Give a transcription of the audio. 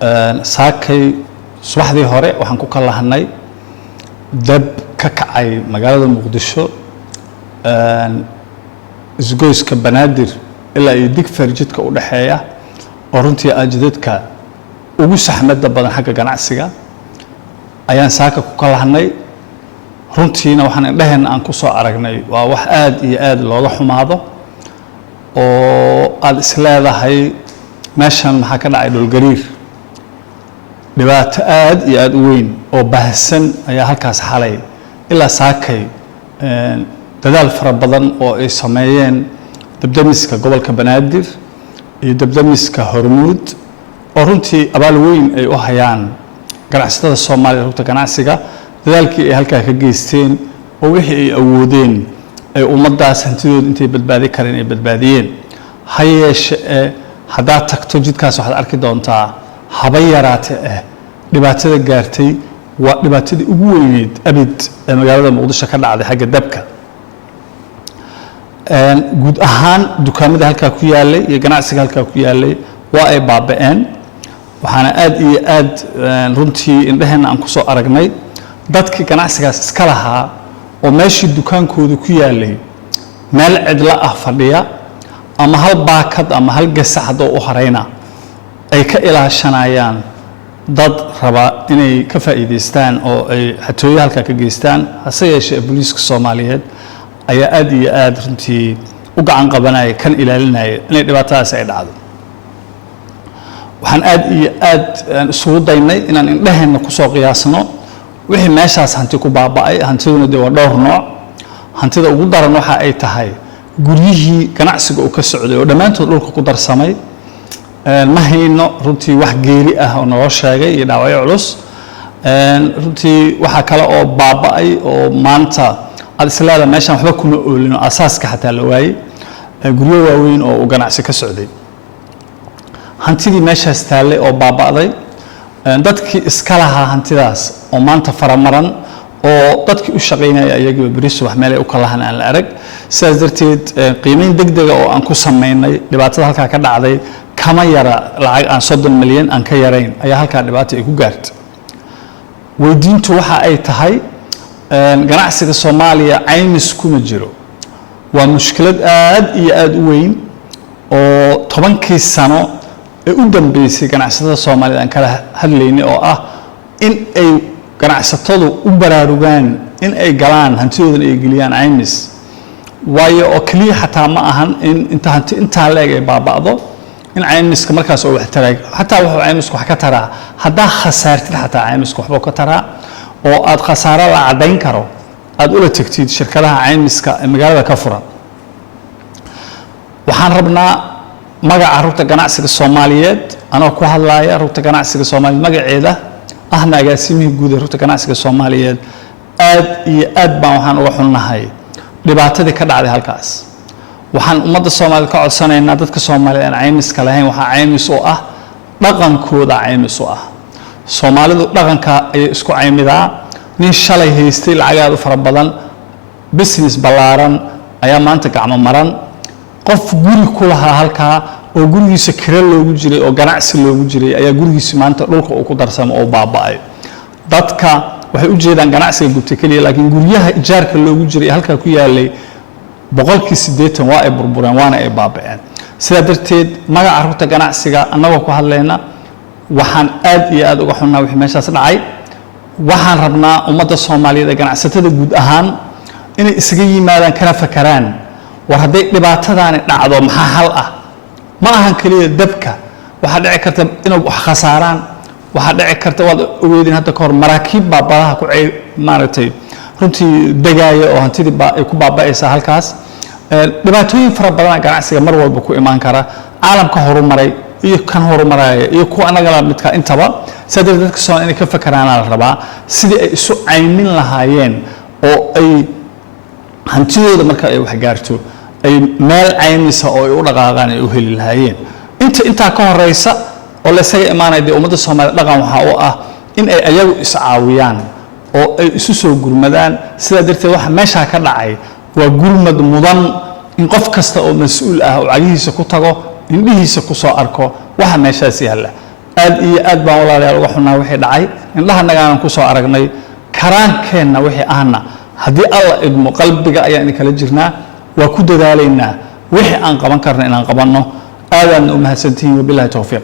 saakay subaxdii hore waxaan ku kalahanay dab ka kacay magaalada Muqdisho isgoyska Banaadir ilaa iyo Digfar jidka u dhaxeeya oo runtii aajidadka ugu saxmadda badan xagga ganacsiga ayaan saaka ku kalahanay runtiina waxaan indhaheena aan ku soo aragnay waa wax aad iyo aad looga xumaado oo aad isleedahay meeshan maxaa ka dhacay dhulgariir dhibaato aad iyo aad u weyn oo baahsan ayaa halkaas xalay ilaa saakay dadaal fara badan oo ay sameeyeen dabdamiska gobolka Banaadir iyo dabdamiska Hormuud oo runtii abaal weyn ay u hayaan ganacsatada Soomaaliya rugta ganacsiga dadaalkii ay halkaa ka geysteen oo wixii ay awoodeen ay ummadaas hantidooda intay badbaadi kareen ay badbaadiyeen hayeeshee haddaad tagto jidkaas waxaad arki doontaa haba yaraatee dhibaatada gaartay waa dhibaatadii ugu weyneed abid ee magaalada Muqdisho ka dhacday xagga dabka guud ahaan dukaamada halkaa ku yaalay iyo ganacsiga halkaa ku yaalay waa ay baaba'een waxaana aad iyo aad runtii indhaheena aan ku soo aragnay dadkii ganacsigaas iska lahaa oo meeshii dukaankooda ku yaalay meel cidla ah fadhiya ama hal baakad ama hal gasaxad oo u harayna ay ka ilaashanayaan dad raba inay ka faa'iideystaan oo ay xatooyo halkaa ka geystaan hase yeeshee booliiska Soomaaliyeed ayaa aad iyo aad runtii u gacan qabanaya kan ilaalinaya inay dhibaatadaas ay dhacdo waxaan aad iyo aad isugu daynay inaan indhaheena ku soo qiyaasno wixii meeshaas hanti ku baaba'ay hantiduna waa dhowr nooc hantida ugu daran waxa ay tahay guryihii ganacsiga uu ka socday oo dhammaantood dhulka ku darsamay ma hayno runtii wax geeri ah oo noo sheegay iyo dhaawacyo culus runtii waxa kale oo baaba'ay oo maanta aad islaada meeshan waxba kuma oolino asaaska xataa la waayay guryo waaweyn oo uu ganacsi ka socday hantidii meeshaas taallay oo baaba'day dadkii iska lahaa hantidaas oo maanta faramaran oo dadkii u shaqeynaya ayagiiba beri subax meel ay u kalahan aan la arag sidaas darteed qiimeyn degdega oo aan ku sameynay dhibaatada halkaa ka dhacday kama yara lacag aan 30 milyan aan ka yarayn ayaa halkaa dhibaato ay ku gaartay weydiintu waxa ay tahay ganacsiga Soomaaliya caymis kuma jiro waa mushkilad aad iyo aad u weyn oo 10 sano ee u dambeysay ganacsatada Soomaaliya aan kala hadlaynay oo ah in ay ganacsatadu u baraarugaan in ay galaan hantidooda ay geliyaan caymis waayo oo kaliya xataa ma ahan in inta leeg ay baaba'do in caymiska markaas oo wax taray xataa wuxuu caymisku wax ka taraa hadaa khasaartid xataa caymisku waxba ka taraa oo aad khasaaro la cadeyn karo aad ula tagtid shirkadaha caymiska ee magaalada ka furan waxaan rabnaa magaca rugta ganacsiga Soomaaliyeed anoo ku hadlaaya rugta ganacsiga Soomaaliyeed magaceeda ahna agaasimihi guud ee rugta ganacsiga Soomaaliyeed aad iyo aad baan waxaan uga xunnahay dhibaatadii ka dhacday halkaas waxaan ummadda Soomaaliyeed ka codsanaynaa dadka Soomaaliyeed aan caymiska lahayn waxa caymis u ah dhaqankooda caymis u ah Soomaalidu dhaqanka ay isku caymidaa nin shalay haystay lacag u fara badan business balaaran ayaa maanta gacmo maran qof guri ku lahaa halkaa oo gurigiisa kira loogu jiray oo ganacsi loogu jiray ayaa gurigiisa maanta dhulka uu ku darsamo oo baaba'ay dadka waxay u jeedaan ganacsiga gubtay kaliya laakiin guryaha ijaarka loogu jiray halkaa ku yaalay 80% waa ay burbureen waana ay baaba'een sidaa darteed magaca rugta ganacsiga annagoo ku hadlayna waxaan aad iyo aad uga xunnaa wixii meeshaas dhacay waxaan rabnaa ummadda Soomaaliyeed ee ganacsatada guud ahaan inay isaga yimaadaan kana fakaraan war haday dhibaatadaani dhacdo maxaa hal ah ma ahan kaliya dabka waxa dhici karta inuu wax khasaaraan waxa dhici karta wad ogeedin hadda ka hor maraakiib baabadaha ku maartay runtii dagaaya oo hantidii ay ku baaba'aysa halkaas dhibaatooyin fara badan ganacsiga mar walba ku imaan kara caalamka horumaray iyo kan horumaraya iyo kuwa anaga la midka intaba sadar dadka soo inay ka fakaraan la rabaa sidii ay isu caymin lahaayeen oo ay hantidooda marka ay wax gaarto ay meel caymisa oo ay u dhaqaaqaan ay u heli lahaayeen inta ka horeysa oo la isaga imaanayay ummadda Soomaaliyeed dhaqan waxa oo ah in ay ayagu is caawiyaan oo ay isu soo gurmadaan sida darteed waxa meesha ka dhacay waa gurmad mudan in qof kasta oo mas'uul ah oo cagihiisa ku tago indhihiisa ku soo arko waxa meeshaas yaala aad iyo aad baan walaalayaal uga xunnaa wixii dhacay indhaha nagaanan ku soo aragnay karaankeenna wixii ahna haddii alla idmo qalbiga ayaan idin kala jirnaa waa ku dadaalaynaa wixii aan qaban karna inaan qabanno aadaadna u mahadsantihiin wabilaahi towfiiq